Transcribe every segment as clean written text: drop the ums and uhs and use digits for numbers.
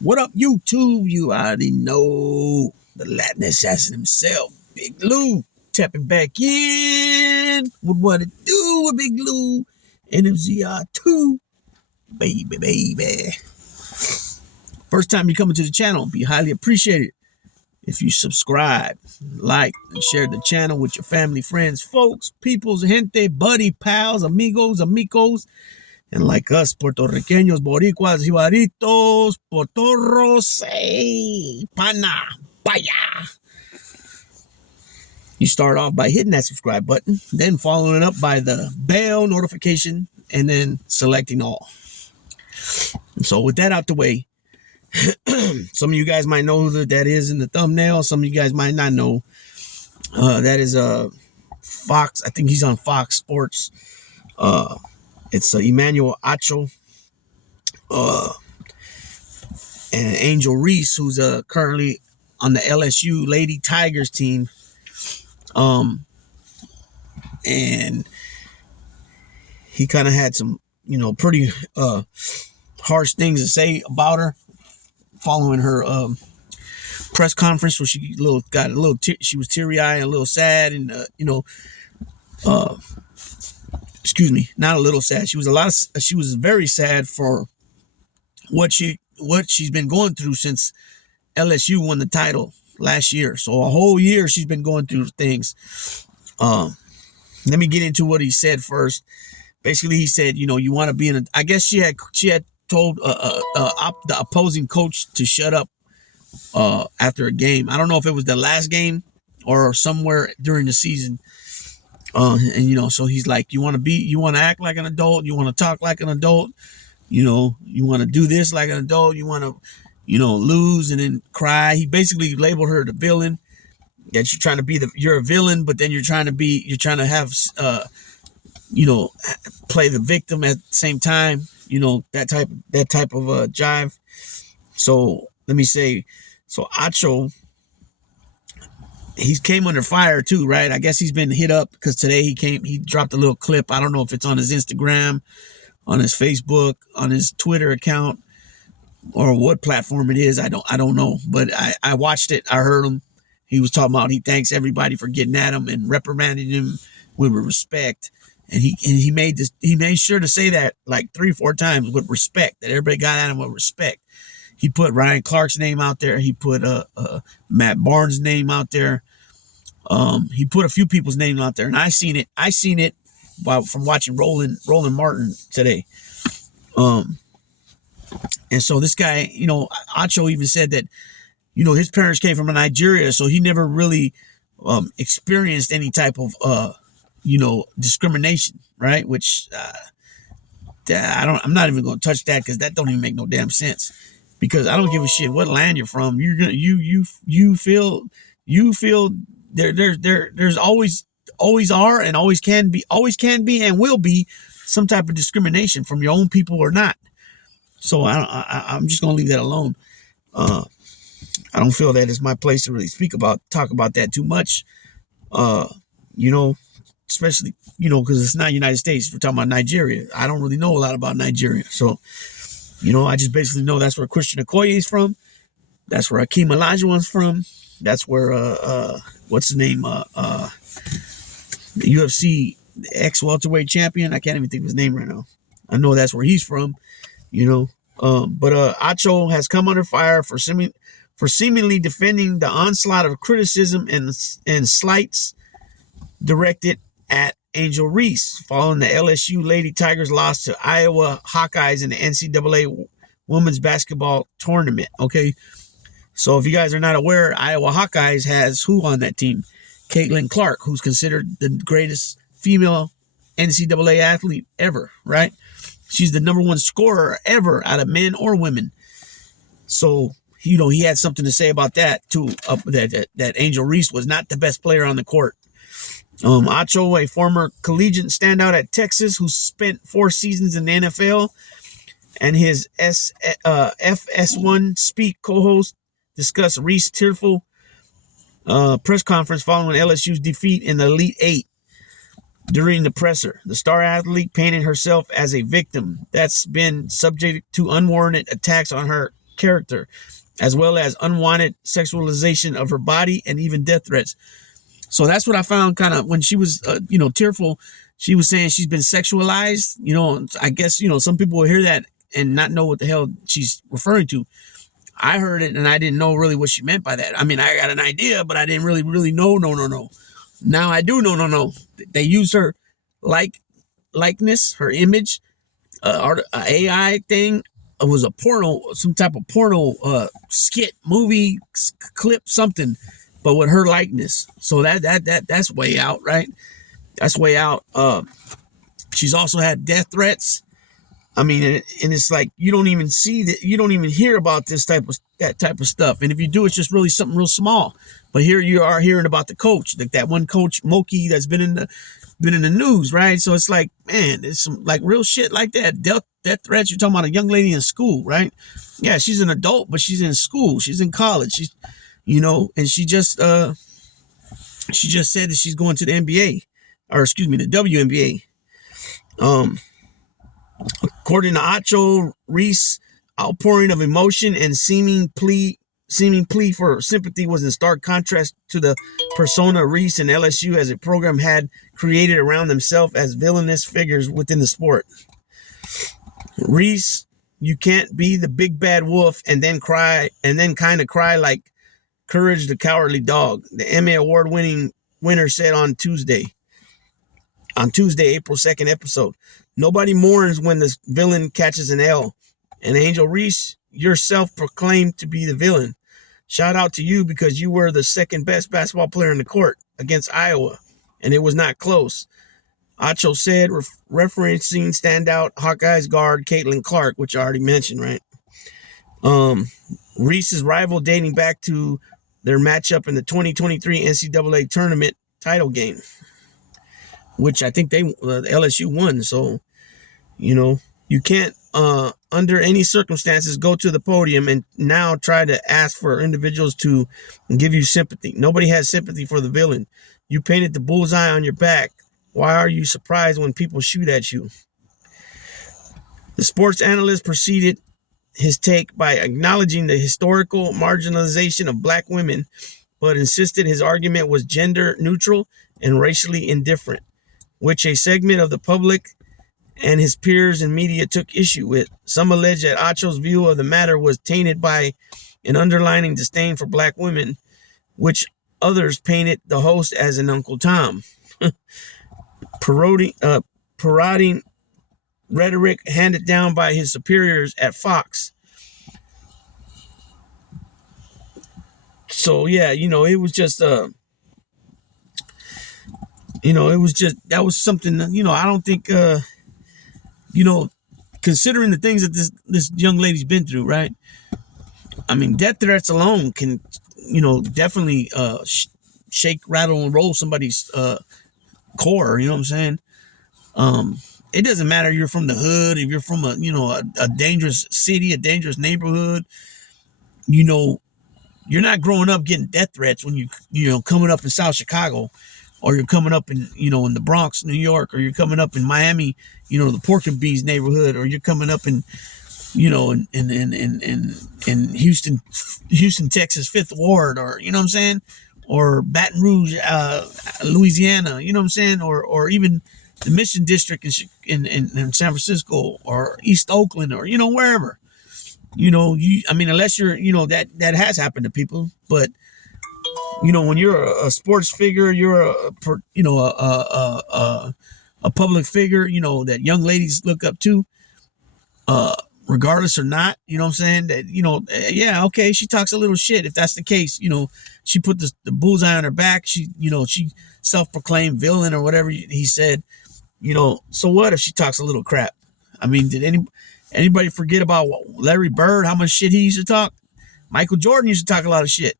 What up, YouTube? You already know the Latin assassin himself, Big Lou, tapping back in with what it do with Big Lou, NFZR2, baby. First time you come into the channel, be highly appreciated if you subscribe, like, and share the channel with your family, friends, folks, peoples, gente, buddy, pals, amigos, and like us, puertorriqueños, boricuas, jibaritos, potorros, hey, pana, paya. You start off by hitting that subscribe button, then following it up by the bell notification, and then selecting all. And so with that out the way, some of you guys might know who that is in the thumbnail. Some of you guys might not know. That is Fox. I think he's on Fox Sports. It's Emmanuel Acho and Angel Reese, who's currently on the LSU Lady Tigers team. And he kind of had some, pretty harsh things to say about her following her press conference, where she she was teary-eyed and a little sad, and excuse me, not a little sad. She was very sad for what she's been going through since LSU won the title last year. So a whole year she's been going through things. Let me get into what he said first. Basically, he said, you want to be in a, I guess she had told the opposing coach to shut up after a game. I don't know if it was the last game or somewhere during the season. And so he's like, you want to act like an adult, you want to talk like an adult, you want to do this like an adult, you want to, lose and then cry. He basically labeled her the villain, that you're trying to be you're a villain, but then you're trying to have, play the victim at the same time, that type of jive. So let me say, so Acho, he came under fire too, right? I guess he's been hit up because today he dropped a little clip. I don't know if it's on his Instagram, on his Facebook, on his Twitter account, or what platform it is. I don't know, but I watched it. I heard him. He was talking about, he thanks everybody for getting at him and reprimanding him with respect. And he made sure to say that like 3-4 times with respect, that everybody got at him with respect. He put Ryan Clark's name out there. He put Matt Barnes' name out there. He put a few people's names out there, and I seen it from watching Roland Martin today. And so this guy, Acho even said that, his parents came from Nigeria, so he never really experienced any type of discrimination, right? Which I'm not even going to touch that, because that don't even make no damn sense. Because I don't give a shit what land you're from. You're gonna you feel there's always are and always can be and will be some type of discrimination from your own people or not. So I'm just gonna leave that alone. I don't feel that it's my place to really talk about that too much. Especially because it's not United States. We're talking about Nigeria. I don't really know a lot about Nigeria, so. I just basically know that's where Christian Okoye is from. That's where Akeem Olajuwon's from. That's where what's his name? The UFC ex-welterweight champion. I can't even think of his name right now. I know that's where he's from. But Acho has come under fire for seemingly defending the onslaught of criticism and slights directed at Angel Reese following the LSU Lady Tigers loss to Iowa Hawkeyes in the NCAA Women's Basketball Tournament. Okay, so if you guys are not aware, Iowa Hawkeyes has who on that team? Caitlin Clark, who's considered the greatest female NCAA athlete ever, right? She's the number one scorer ever out of men or women. So, he had something to say about that too, that Angel Reese was not the best player on the court. Acho, a former collegiate standout at Texas who spent 4 seasons in the NFL, and his FS1 Speak co-host discussed Reese's tearful press conference following LSU's defeat in the Elite Eight. During the presser, the star athlete painted herself as a victim that's been subject to unwarranted attacks on her character, as well as unwanted sexualization of her body and even death threats. So that's what I found kind of when she was, tearful. She was saying she's been sexualized. I guess, some people will hear that and not know what the hell she's referring to. I heard it and I didn't know really what she meant by that. I mean, I got an idea, but I didn't really know. No. Now I do know. No. They used her likeness, her image, AI thing. It was a porno, some type of porno skit, movie, clip, something, but with her likeness. So that's way out, right? That's way out. She's also had death threats. I mean, and it's like you don't even see that, you don't even hear about that type of stuff. And if you do, it's just really something real small. But here you are hearing about the coach, like that one coach Moki that's been in the news, right? So it's like, man, it's some like real shit like that. Death threats. You're talking about a young lady in school, right? Yeah, she's an adult, but she's in school. She's in college. She's, and she just said that she's going to the NBA, or excuse me, the WNBA. According to Acho, Reese outpouring of emotion and seeming plea for sympathy was in stark contrast to the persona Reese and LSU as a program had created around themselves as villainous figures within the sport. Reese, you can't be the big bad wolf and then kind of cry like Courage the Cowardly Dog, the Emmy Award winner said on Tuesday, April 2nd episode. Nobody mourns when the villain catches an L. And Angel Reese, you're self-proclaimed to be the villain. Shout out to you because you were the second best basketball player in the court against Iowa, and it was not close. Acho said, referencing standout Hawkeyes guard Caitlin Clark, which I already mentioned, right? Reese's rival dating back to their matchup in the 2023 NCAA tournament title game, which I think LSU won. So, you can't, under any circumstances, go to the podium and now try to ask for individuals to give you sympathy. Nobody has sympathy for the villain. You painted the bullseye on your back. Why are you surprised when people shoot at you? The sports analyst proceeded his take by acknowledging the historical marginalization of black women, but insisted his argument was gender neutral and racially indifferent, which a segment of the public and his peers in media took issue with. Some allege that Acho's view of the matter was tainted by an underlying disdain for black women, which others painted the host as an Uncle Tom. Parroting rhetoric handed down by his superiors at Fox. So, yeah, it was just, it was just, that was something, I don't think, considering the things that this young lady's been through, right? I mean, death threats alone can, definitely shake, rattle, and roll somebody's core. You know what I'm saying? It doesn't matter if you're from the hood, if you're from a dangerous city, a dangerous neighborhood. You're not growing up getting death threats when you coming up in South Chicago, or you're coming up in in the Bronx, New York, or you're coming up in Miami, the Pork and Beans neighborhood, or you're coming up in in Houston, Texas, Fifth Ward, or what I'm saying, or Baton Rouge, Louisiana, what I'm saying, or even the Mission District in San Francisco, or East Oakland, or wherever. Unless you're that has happened to people, but when you're a sports figure, you're a public figure, that young ladies look up to, regardless or not, what I'm saying, that, yeah, okay, she talks a little shit. If that's the case, she put the bullseye on her back. She self-proclaimed villain or whatever he said, so what if she talks a little crap? I mean, did anybody forget about Larry Bird, how much shit he used to talk? Michael Jordan used to talk a lot of shit,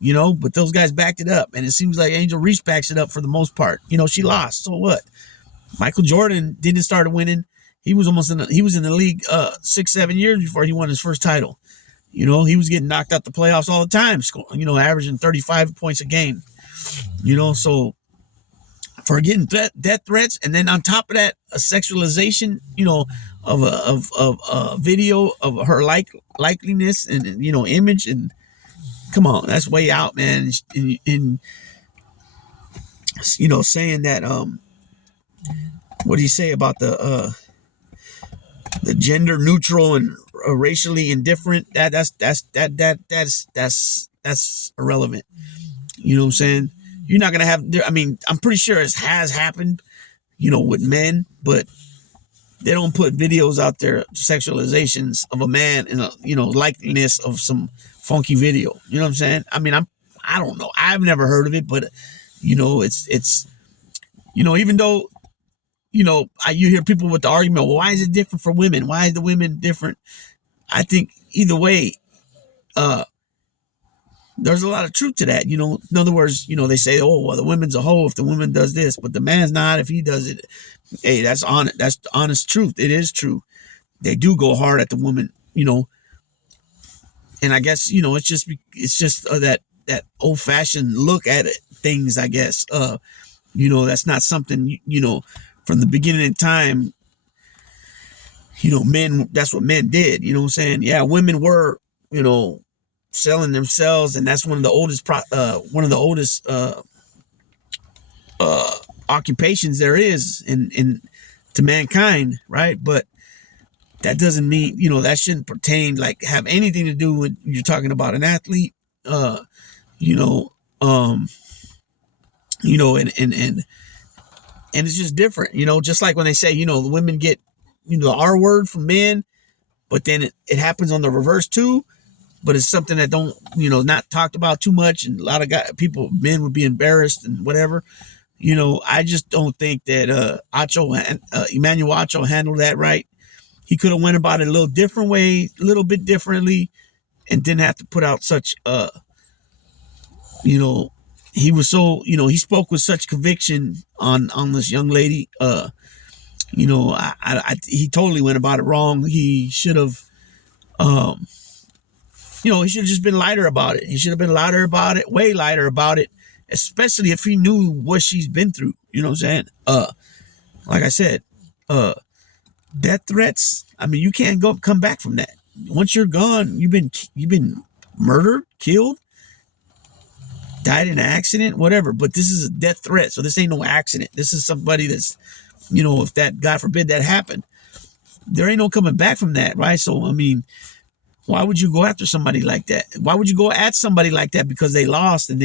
but those guys backed it up. And it seems like Angel Reese backs it up for the most part. She lost. So what? Michael Jordan didn't start winning. He was he was in the league 6-7 years before he won his first title. He was getting knocked out the playoffs all the time, averaging 35 points a game. So for getting death threats, and then on top of that, a sexualization, of a video of her likeliness and image, and come on, that's way out, man. In saying that what do you say about the gender neutral and racially indifferent? That's irrelevant. You know what I'm saying? You're not gonna have. I mean, I'm pretty sure it has happened, with men, but they don't put videos out there, sexualizations of a man in a likeness of some funky video. You know what I'm saying? I mean, I don't know. I've never heard of it, but it's even though you hear people with the argument, well, why is it different for women? Why is the women different? I think either way, there's a lot of truth to that. In other words, they say, oh, well, the woman's a hoe if the woman does this, but the man's not if he does it. Hey, that's honest. That's the honest truth. It is true. They do go hard at the woman, and I guess, it's just that old fashioned look at it, things, I guess, that's not something, from the beginning of time, men, that's what men did, you know what I'm saying? Yeah, women were, selling themselves, and that's one of the oldest occupations there is in to mankind, right? But that doesn't mean, that shouldn't pertain, like, have anything to do with, you're talking about an athlete, and it's just different, just like when they say, the women get, the R word from men, but then it happens on the reverse too, but it's something that don't, not talked about too much. And a lot of men would be embarrassed and whatever, I just don't think that, Emmanuel Acho handled that right. He could have went about it a little different way, a little bit differently, and didn't have to put out such, he was so, he spoke with such conviction on this young lady. He totally went about it wrong. He should have, he should have just been lighter about it. He should have been lighter about it, way lighter about it, especially if he knew what she's been through. You know what I'm saying? Like I said, death threats. I mean, you can't come back from that. Once you're gone, you've been murdered, killed, died in an accident, whatever. But this is a death threat, so this ain't no accident. This is somebody that's, if that, God forbid, that happened, there ain't no coming back from that, right? So, I mean, why would you go after somebody like that? Why would you go at somebody like that because they lost and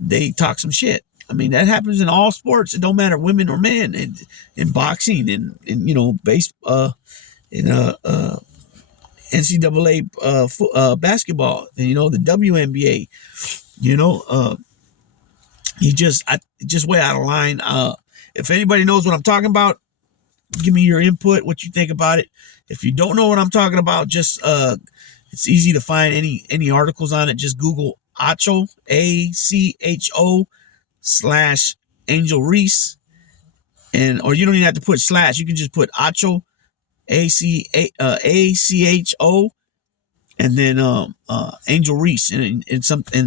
they talk some shit? I mean, that happens in all sports. It don't matter, women or men, in boxing, and NCAA basketball, the WNBA. He just way out of line. If anybody knows what I'm talking about, give me your input, what you think about it. If you don't know what I'm talking about, just it's easy to find any articles on it. Just Google Acho, ACHO / Angel Reese, or you don't even have to put slash. You can just put Acho, ACHO, and then Angel Reese, and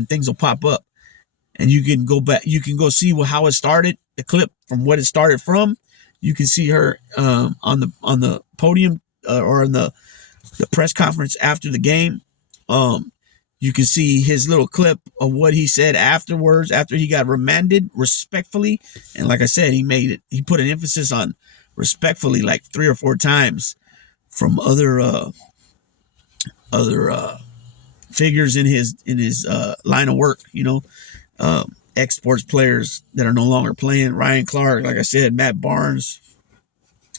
things will pop up, and you can go back. You can go see how it started. The clip from what it started from. You can see her on the podium or in the press conference after the game. You can see his little clip of what he said afterwards, after he got remanded respectfully. And like I said, he put an emphasis on respectfully like 3 or 4 times from other figures in his line of work, ex-sports players that are no longer playing. Ryan Clark, like I said, Matt Barnes.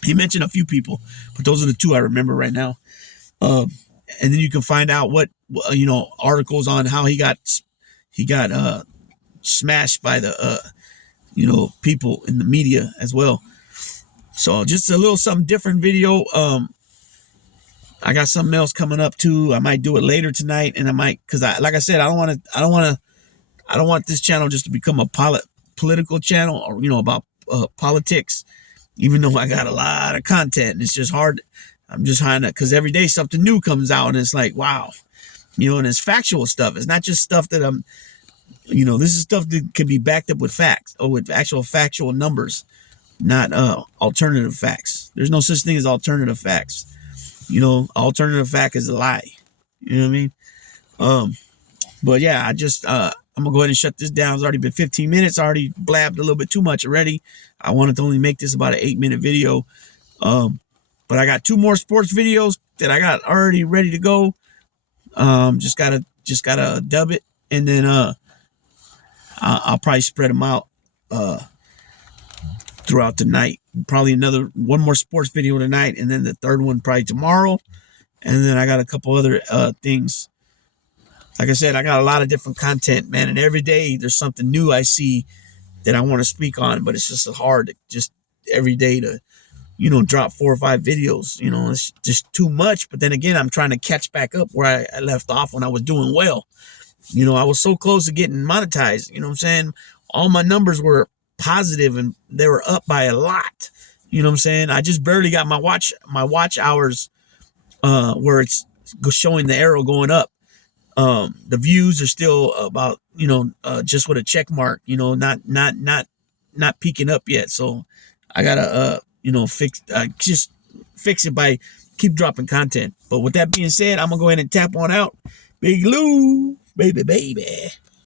He mentioned a few people, but those are the 2 I remember right now. And then you can find out what, articles on how he got smashed by the, people in the media as well. So just a little something different video. I got something else coming up too. I might do it later tonight, and I might, cause like I said, I don't want this channel just to become a political channel or, about politics, even though I got a lot of content, and it's just hard. I'm just trying to, cause every day something new comes out, and it's like, wow, and it's factual stuff. It's not just stuff that this is stuff that can be backed up with facts or with actual factual numbers. not alternative facts. There's no such thing as alternative facts. You know, alternative fact is a lie. You know what I mean? But yeah, I'm gonna go ahead and shut this down. It's already been 15 minutes. I already blabbed a little bit too much already. I wanted to only make this about an 8-minute video. But I got 2 more sports videos that I got already ready to go. Just gotta dub it, and then I'll probably spread them out throughout the night. Probably one more sports video tonight, and then the third one probably tomorrow. And then I got a couple other things. Like I said, I got a lot of different content, man, and every day there's something new I see that I want to speak on, but it's just hard to just every day to, you know, drop 4 or 5 videos. You know, it's just too much. But then again, I'm trying to catch back up where I left off when I was doing well. You know, I was so close to getting monetized. You know what I'm saying? All my numbers were positive and they were up by a lot. You know what I'm saying? I just barely got my watch hours where it's showing the arrow going up. The views are still about, you know, just with a check mark, you know, not peaking up yet. So I gotta, you know, just fix it by keep dropping content. But with that being said, I'm gonna go ahead and tap on out. Big Lou, baby.